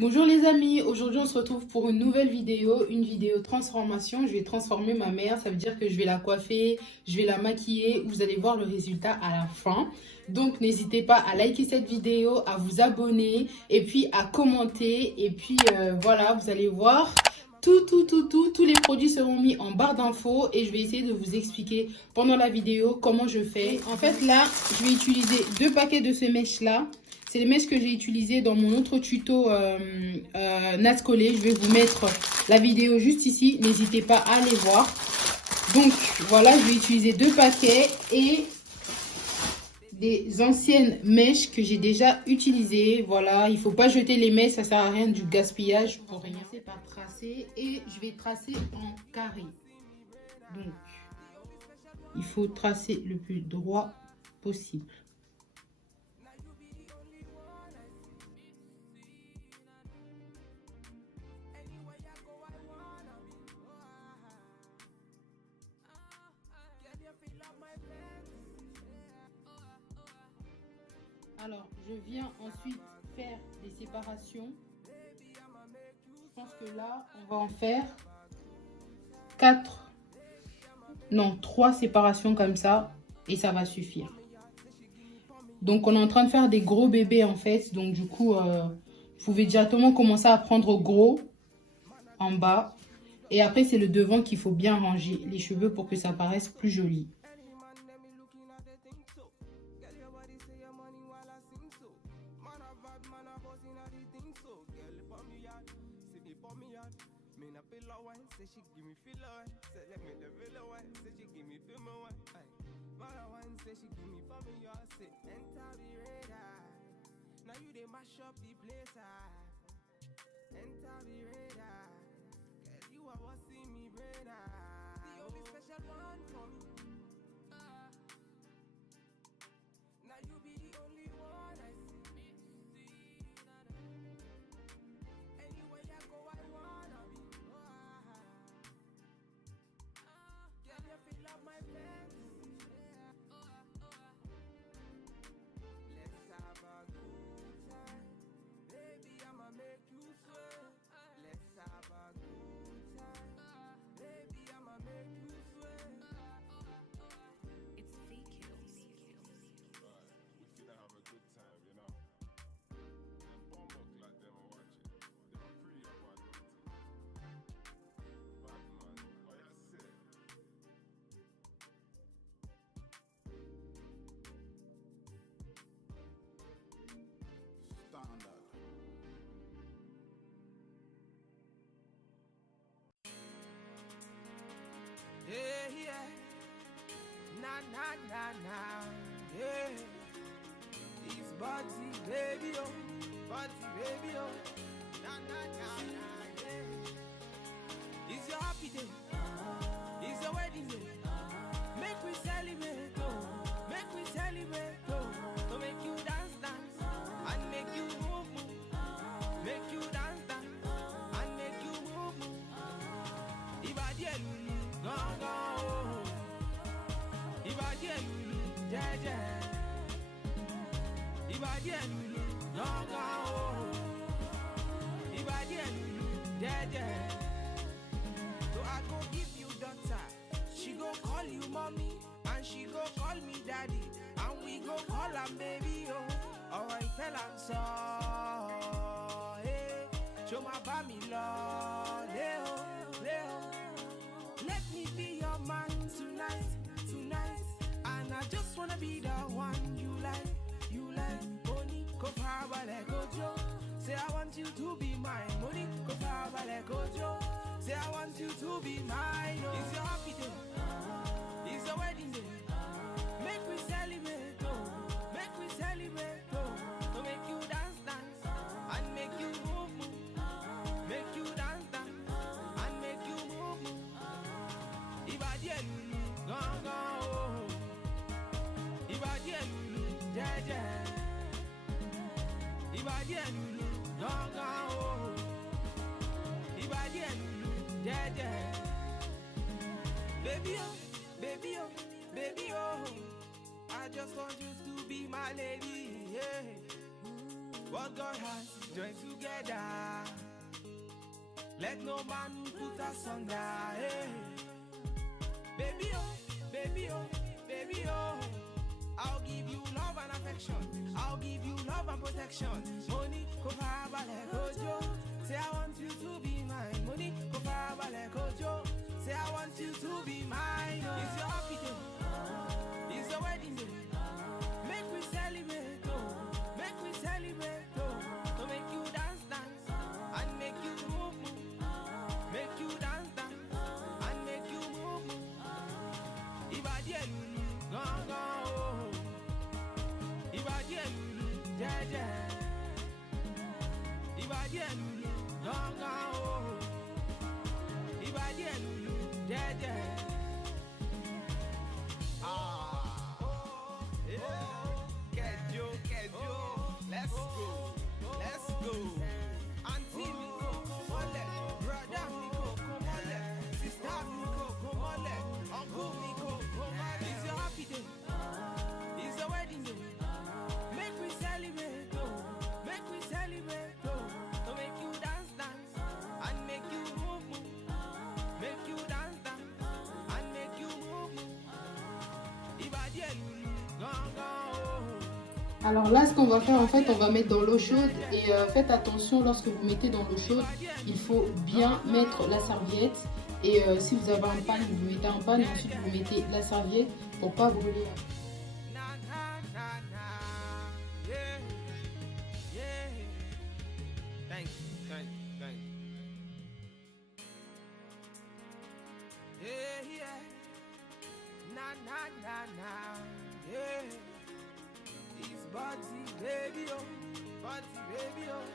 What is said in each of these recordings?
Bonjour les amis, aujourd'hui on se retrouve pour une vidéo transformation. Je vais transformer ma mère, ça veut dire que je vais la coiffer, je vais la maquiller, vous allez voir le résultat à la fin. Donc n'hésitez pas à liker cette vidéo, à vous abonner et puis à commenter. Et puis voilà, vous allez voir, tous les produits seront mis en barre d'infos et je vais essayer de vous expliquer pendant la vidéo comment je fais. En fait là, je vais utiliser 2 paquets de ces mèches là. C'est les mèches que j'ai utilisées dans mon autre tuto natte collée. Je vais vous mettre la vidéo juste ici. N'hésitez pas à aller voir. Donc voilà, je vais utiliser 2 paquets et des anciennes mèches que j'ai déjà utilisées. Voilà, il ne faut pas jeter les mèches, ça ne sert à rien du gaspillage pour rien. Je vais par tracer et je vais tracer en carré. Donc, il faut tracer le plus droit possible. Alors, je viens ensuite faire des séparations. Je pense que là, on va en faire 3 séparations comme ça et ça va suffire. Donc, on est en train de faire des gros bébés en fait. Donc, du coup, vous pouvez directement commencer à prendre gros en bas. Et après, c'est le devant qu'il faut bien ranger les cheveux pour que ça paraisse plus joli. Yeah. It's Butty baby oh, yeah. It's your happy day, it's your wedding day. Make we celebrate, oh, make we celebrate, oh. To make you dance, and make you move, make you dance, and make you move. Ibadi elulu, ganga oh. Ibadi elulu, jeje. Ibadi elulu, ganga oh. Ibadi elulu, jeje. So I go give you daughter, she go call you mommy, and she go call me daddy, and we go call her baby oh. Alright, fell and saw, hey, show my bami love, Leo, Leo. Let me be your man tonight, tonight, and I just wanna be the one you like, you like. Money, go far, let go, Joe. Say I want you to be mine. Money, go far, let go, Joe. Say I want you to be mine. Oh. It's your happy day, it's your wedding day. Make we celebrate, oh, make we celebrate, oh. To make you dance, and make you move, make you dance, and make you move. Ibadi elulu, ganga oh. Ibadi elulu, jeje. Ibadi elulu, ganga oh. Ibadi elulu, jeje. Baby oh, baby oh, baby oh. I just want you to be my lady, yeah. What God has joined together, let no man put us under. Hey. Baby oh, baby oh, baby oh, I'll give you love and affection. I'll give you love and protection. Money, go like Ojo. Say I want you to be mine. Money, go like Ojo. Say I want you to be mine. It's your happy day. It's your wedding day. Make we celebrate, oh. Make we celebrate, oh. To make you dance, dance, and make you move, move. Make you dance, dance, and make you move, move. Ibadi elulu, gone, gone, oh. Ibadi elulu, jeje. Ibadi elulu, gone, gone, oh. Ibadi elulu, jeje. Kejo, kejo, let's go, let's go. Auntie Miko, come on, brother Miko, come on, sister Miko, come on, uncle Miko, come on. It's your happy day, it's your wedding day. Make we celebrate, oh, make we celebrate, oh. To make you dance, dance, and make you move, move. Make you dance, dance, and make you move, move. Ibadi elulu, gone, gone, oh. Alors là, ce qu'on va faire, en fait, on va mettre dans l'eau chaude. Et faites attention, lorsque vous mettez dans l'eau chaude, il faut bien mettre la serviette. Et si vous avez un pan, vous mettez un pan et ensuite vous mettez la serviette pour pas brûler. Na na na na, yeah, yeah. Thank you, thank you, thank you. Yeah, yeah. Na na na na, yeah. It's Buddy baby oh, Buddy baby oh.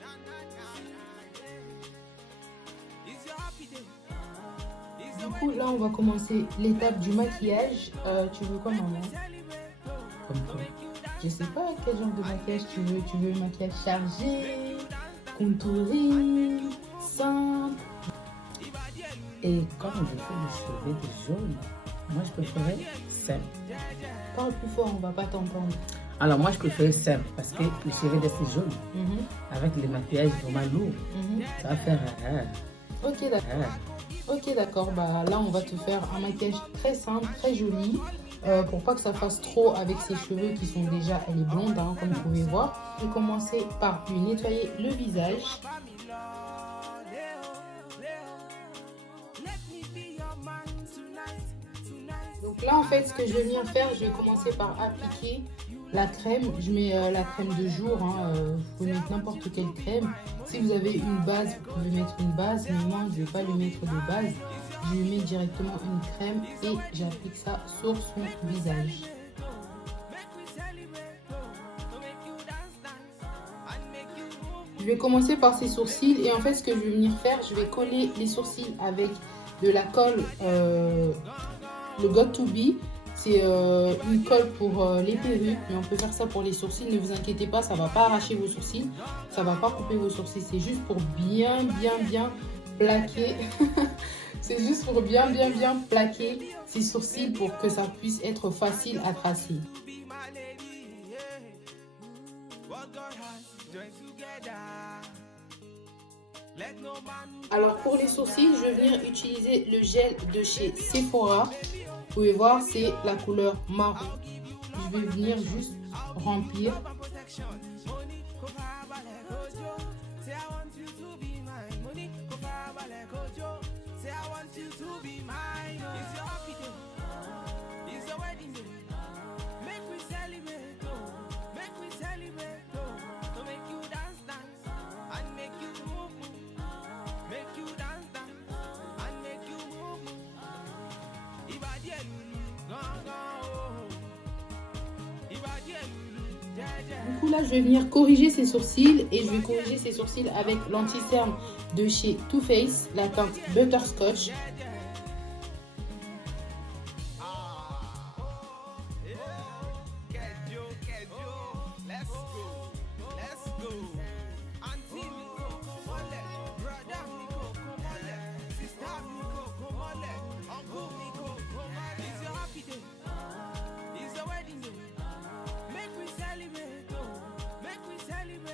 Na na na na, yeah. It's your happy day. It's Du your coup, là, on va commencer l'étape du maquillage. Tu veux quoi, maman? Comme quoi? Je sais pas quel genre de maquillage tu veux. Tu veux un maquillage chargé, contouré, simple. Et quand je fais les cheveux jaunes, moi je préférais simple. Parle plus fort, on va pas t'entendre. Alors moi je préfère simple parce que les cheveux restent jaunes. Avec le maquillage vraiment lourd, ça va faire Ok, d'accord. Ok, d'accord. Bah, là, on va te faire un maquillage très simple, très joli. Pour pas que ça fasse trop avec ses cheveux qui sont déjà, elle est blonde, hein, comme vous pouvez voir. Je vais commencer par lui nettoyer le visage. Donc là, en fait, ce que je vais venir faire, je vais commencer par appliquer la crème. Je mets la crème de jour, hein, vous pouvez mettre n'importe quelle crème. Si vous avez une base, vous pouvez mettre une base, mais moi, je ne vais pas lui mettre de base. Je lui mets directement une crème et j'applique ça sur son visage. Je vais commencer par ses sourcils et en fait, ce que je vais venir faire, je vais coller les sourcils avec de la colle, le Got2b. C'est une colle pour les perruques, mais on peut faire ça pour les sourcils. Ne vous inquiétez pas, ça ne va pas arracher vos sourcils, ça ne va pas couper vos sourcils. C'est juste pour bien plaquer. C'est juste pour bien plaquer ces sourcils pour que ça puisse être facile à tracer. Alors pour les sourcils, je vais venir utiliser le gel de chez Sephora. Vous pouvez voir, c'est la couleur marron. Je vais venir juste remplir. Du coup là je vais venir corriger ses sourcils et je vais corriger ses sourcils avec l'anti-cerne de chez Too Faced, la teinte Butterscotch. Make we celebrate, oh, make we celebrate.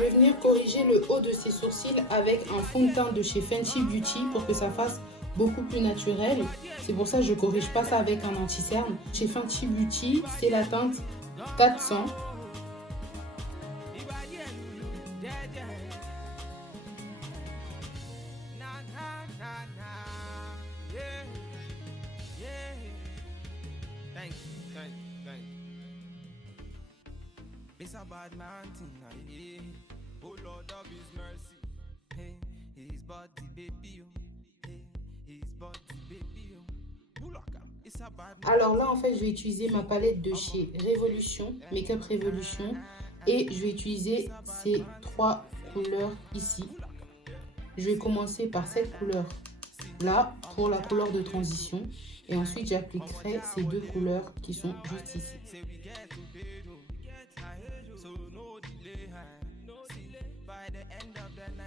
Je vais venir corriger le haut de ses sourcils avec un fond de teint de chez Fenty Beauty pour que ça fasse beaucoup plus naturel. C'est pour ça que je corrige pas ça avec un anti-cerne. Chez Fenty Beauty, c'est la teinte 400. It's a bad man thing, yeah. Oh Lord of His mercy, hey, His body baby, oh, hey, His body baby, oh. Bulaka, it's a bad man. Alors là, en fait, je vais utiliser ma palette de chez Révolution, Make-up Révolution, et je vais utiliser ces 3 couleurs ici. Je vais commencer par cette couleur là pour la couleur de transition, et ensuite j'appliquerai ces 2 couleurs qui sont juste ici.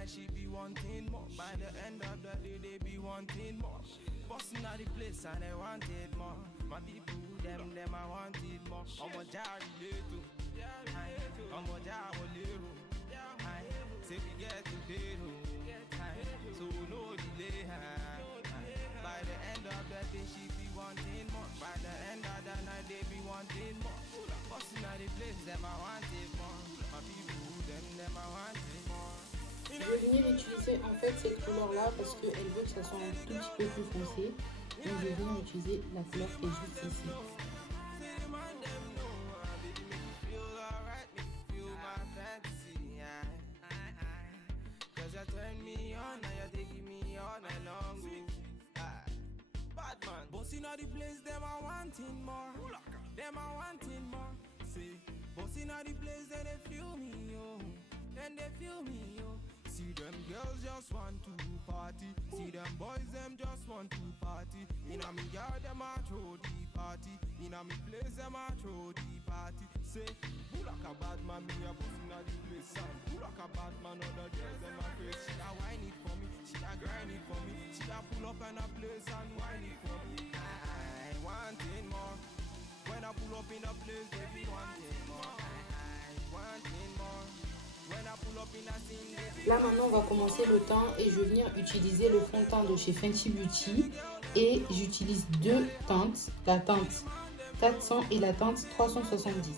She be wanting more. By the end of the day, they be wanting more. Busting out the place and they wanted more. My people, them I wanted more. I'm a jar little. I'm a jar little. Say we get to pay, so no delay. By the end of the day, she be wanting more. By the end of the night, they be wanting more. Busting out the place, them I wanted more. My people, them I wanted more. Je vais venir utiliser en fait cette couleur là parce qu'elle veut que ça soit un tout petit peu plus foncé. Donc je vais venir utiliser la couleur qui est juste ici. See them girls just want to party. See them boys them just want to party. In a me yard them a throw the party. In a me place them a throw the party. Say, who like a bad man me a bustin' a the place. And who like a bad man other girls them a face. She a whine it for me, she a grind it for me. She a pull up in a place and whine it for me. I wanting more. When I pull up in a place they be wanting more. I wanting more. Là maintenant on va commencer le teint et je vais venir utiliser le fond de teint de chez Fenty Beauty et j'utilise 2 teintes, la teinte 400 et la teinte 370.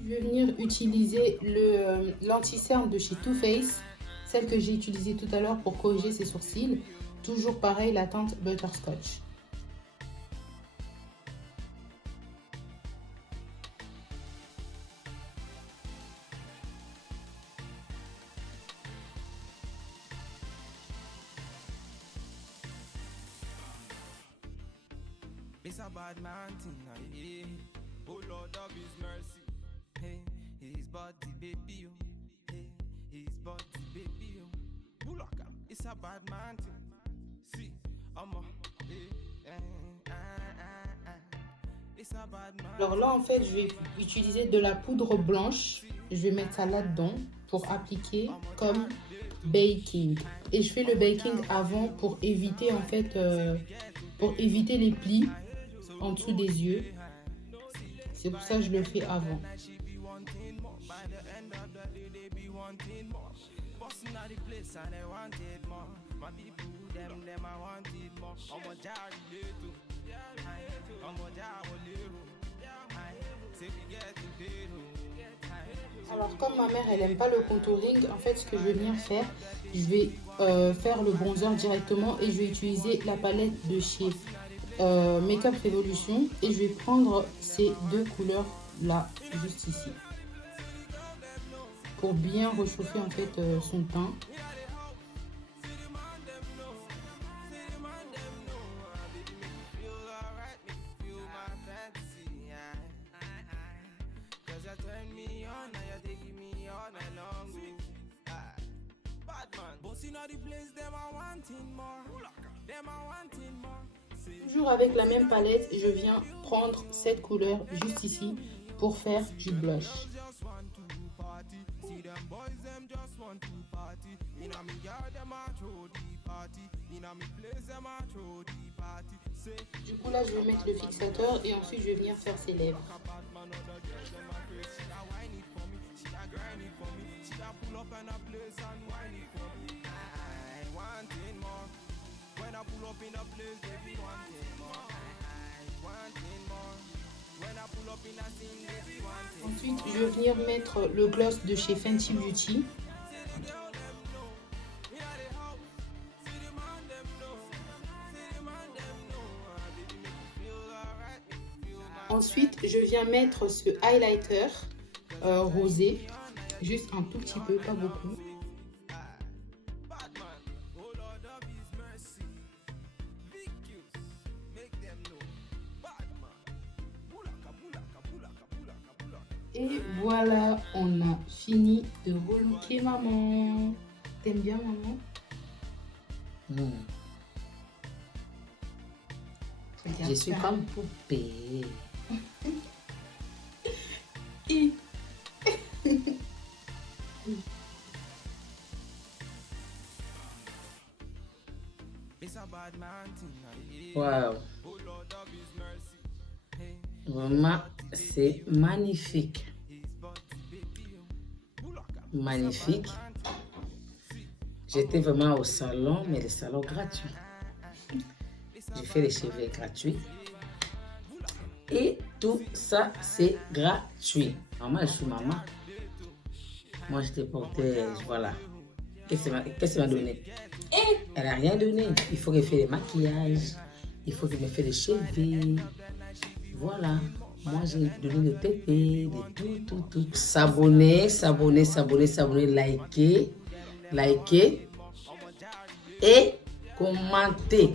Je vais venir utiliser l'anti-cerne de chez Too Faced, celle que j'ai utilisée tout à l'heure pour corriger ses sourcils. Toujours pareil, la teinte Butterscotch. It's a bad man thing, yeah. Oh Lord of His mercy, hey, His body baby, oh, hey, His body baby, oh. Bulaka, it's a bad man thing. See, I'm a, it's a bad man. Alors là en fait je vais utiliser de la poudre blanche, je vais mettre ça là-dedans pour appliquer comme baking. Et je fais le baking avant pour éviter en fait les plis en dessous des yeux. C'est pour ça que je le fais avant. Alors comme ma mère elle aime pas le contouring, en fait ce que je vais venir faire, je vais faire le bronzer directement et je vais utiliser la palette de chez Make-up Revolution et je vais prendre ces 2 couleurs là juste ici pour bien réchauffer en fait son teint. Toujours avec la même palette, je viens prendre cette couleur juste ici pour faire du blush. them boys them just want to party. In a me yard them a throw the party. In a me place them a throw the party. Say Du coup là je vais mettre le fixateur et ensuite je vais venir faire ses lèvres. pull up in a place and whine it for me. I wanting more. When I pull up in a place, they be wanting more. I wanting more. When I pull up in a scene, they be wanting. Ensuite, je vais venir mettre le gloss de chez Fenty Beauty. Ensuite, je viens mettre ce highlighter rosé, juste un tout petit peu, pas beaucoup. Et voilà, on a fini de relooker maman. T'aimes bien maman? Je suis comme poupée. Et... Waouh. Vraiment, c'est magnifique. Magnifique. J'étais vraiment au salon, mais le salon gratuit. J'ai fait les cheveux gratuits. Et tout ça, c'est gratuit. Maman, je suis maman. Moi, je te portais, voilà. Qu'est-ce qu'elle m'a donné? Elle n'a rien donné. Il faut qu'elle fasse les maquillages. Il faut qu'elle me fasse les cheveux. Voilà. Moi, j'ai donné le pépé, de tout. S'abonner, liker et commenter.